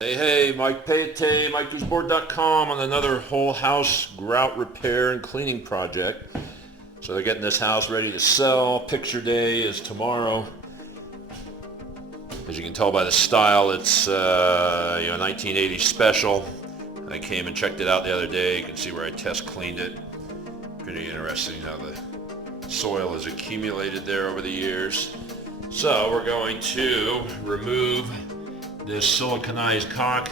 Hey, Mike Payette, MikeDoesBoard.com on another whole house grout repair and cleaning project. So they're getting this house ready to sell. Picture day is tomorrow. As you can tell by the style, it's 1980s special. I came and checked it out the other day. You can see where I test cleaned it. Pretty interesting how the soil has accumulated there over the years. So we're going to remove this siliconized caulk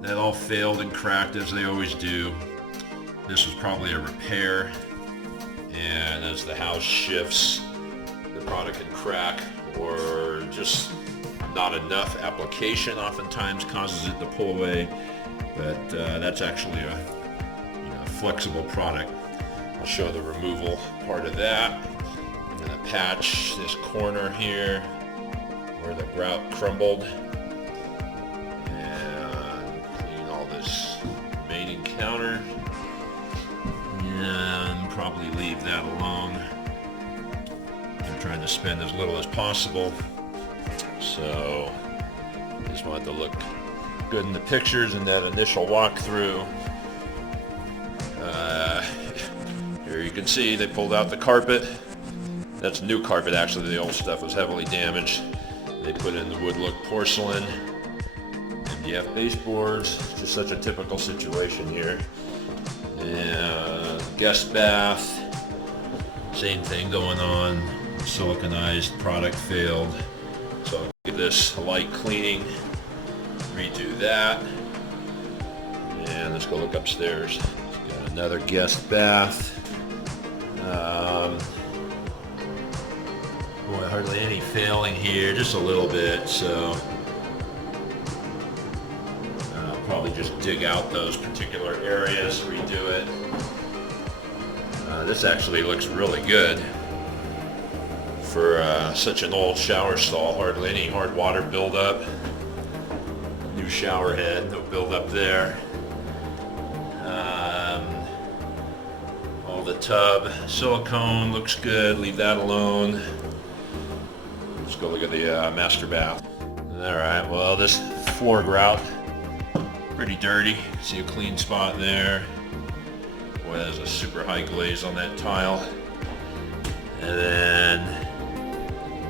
that all failed and cracked as they always do. This was probably a repair, and as the house shifts, the product can crack, or just not enough application oftentimes causes it to pull away. But that's actually a flexible product. I'll show the removal part of that. I'm going to patch this corner here where the grout crumbled. Main counter, and probably leave that alone. I'm trying to spend as little as possible, so I just want it to look good in the pictures in that initial walkthrough. Here you can see they pulled out the carpet. That's new carpet actually. The old stuff was heavily damaged. They put in the wood look porcelain. MDF baseboards, just such a typical situation here. And guest bath, same thing going on. Siliconized product failed. So I'll give this a light cleaning, redo that, and let's go look upstairs. Got another guest bath. Boy, hardly any failing here, just a little bit. So probably just dig out those particular areas, redo it. This actually looks really good for such an old shower stall. Hardly any hard water buildup. New shower head, no buildup there. All the tub silicone looks good. Leave that alone. Let's go look at the master bath. All right. Well, this floor grout, pretty dirty. See a clean spot there. Boy, there's a super high glaze on that tile. And then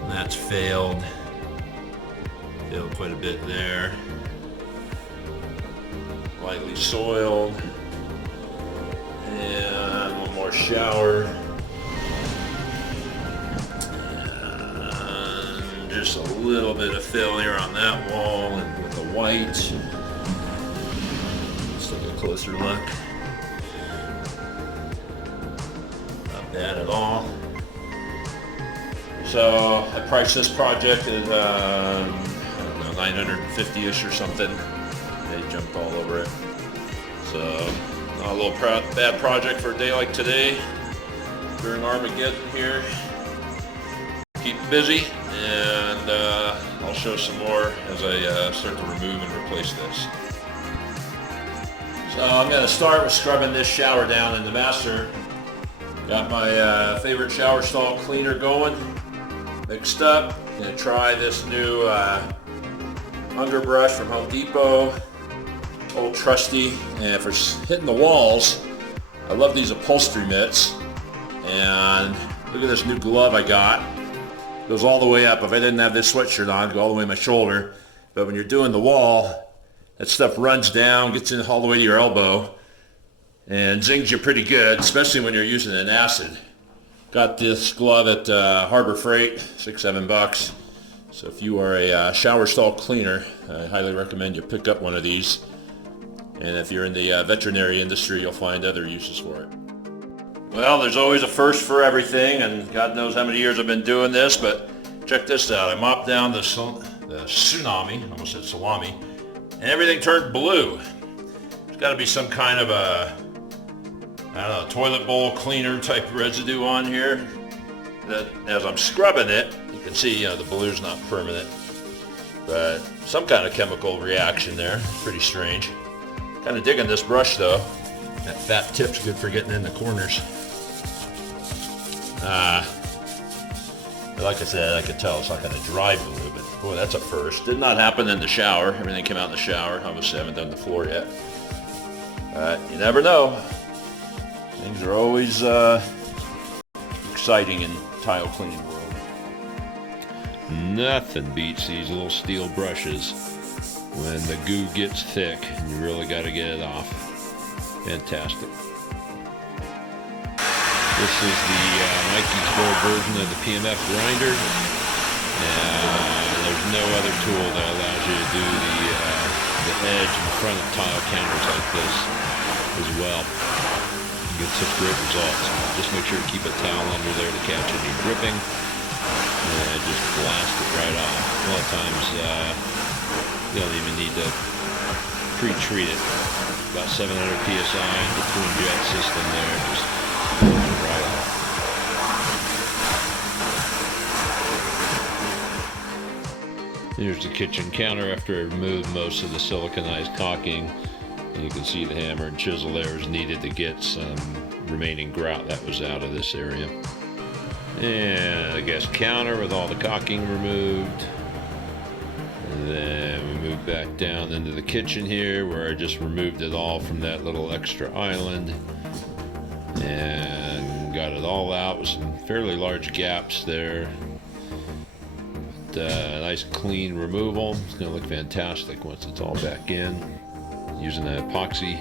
that's failed. Failed quite a bit there. Lightly soiled. And one more shower. And just a little bit of failure on that wall and with the white. Closer look. Not bad at all. So I priced this project at I don't know, 950-ish or something. They jumped all over it. So not a little bad project for a day like today during Armageddon here. Keep busy, and I'll show some more as I start to remove and replace this. So I'm going to start with scrubbing this shower down in the master. Got my favorite shower stall cleaner going, mixed up. Going to try this new underbrush from Home Depot, old trusty. And for hitting the walls, I love these upholstery mitts. And look at this new glove I got. Goes all the way up. If I didn't have this sweatshirt on, it'd go all the way to my shoulder. But when you're doing the wall, that stuff runs down, gets in all the way to your elbow, and zings you pretty good, especially when you're using an acid. Got this glove at Harbor Freight, $6-7. So if you are a shower stall cleaner, I highly recommend you pick up one of these. And if you're in the veterinary industry, you'll find other uses for it. Well, there's always a first for everything, and God knows how many years I've been doing this, but check this out. I mopped down the tsunami, almost said salami, and everything turned blue. There's got to be some kind of a, I don't know, toilet bowl cleaner type residue on here. That as I'm scrubbing it, you can see, the blue's not permanent, but some kind of chemical reaction there. Pretty strange. Kind of digging this brush though. That fat tip's good for getting in the corners. Like I said, I could tell it's not going to dry blue, but Boy, that's a first. Did not happen in the shower. Everything came out in the shower. Obviously, I haven't done the floor yet. You never know. Things are always exciting in tile cleaning world. Nothing beats these little steel brushes when the goo gets thick and you really got to get it off. Fantastic. This is the Nike's Gold version of the PMF grinder. There's no other tool that allows you to do the edge and front of tile counters like this as well. You get such great results. Just make sure to keep a towel under there to catch any dripping. And just blast it right off. A lot of times you don't even need to pre-treat it. About 700 psi in the twin jet system there. Just right off. Here's the kitchen counter after I removed most of the siliconized caulking. And you can see the hammer and chisel there is needed to get some remaining grout that was out of this area. And the guest counter with all the caulking removed. And then we move back down into the kitchen here where I just removed it all from that little extra island. And got it all out with some fairly large gaps there. Nice clean removal. It's going to look fantastic once it's all back in. Using an epoxy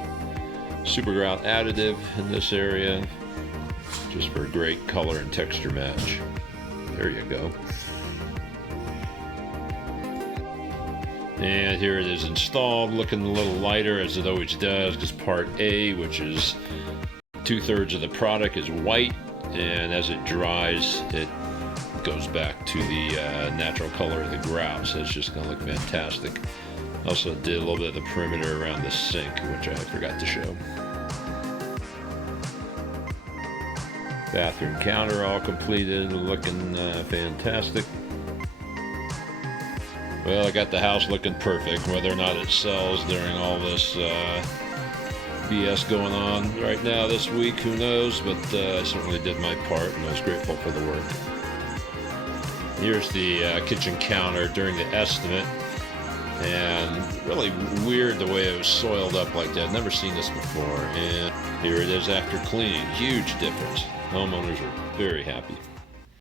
super grout additive in this area just for a great color and texture match. There you go. And here it is installed, looking a little lighter as it always does, because part A, which is 2/3 of the product, is white, and as it dries it goes back to the natural color of the grout, so it's just going to look fantastic. Also did a little bit of the perimeter around the sink, which I forgot to show. Bathroom counter all completed, looking fantastic. Well, I got the house looking perfect. Whether or not it sells during all this BS going on right now this week, who knows, but I certainly did my part and I was grateful for the work. Here's the kitchen counter during the estimate, and really weird the way it was soiled up like that. Never seen this before. And here it is after cleaning. Huge difference. Homeowners are very happy.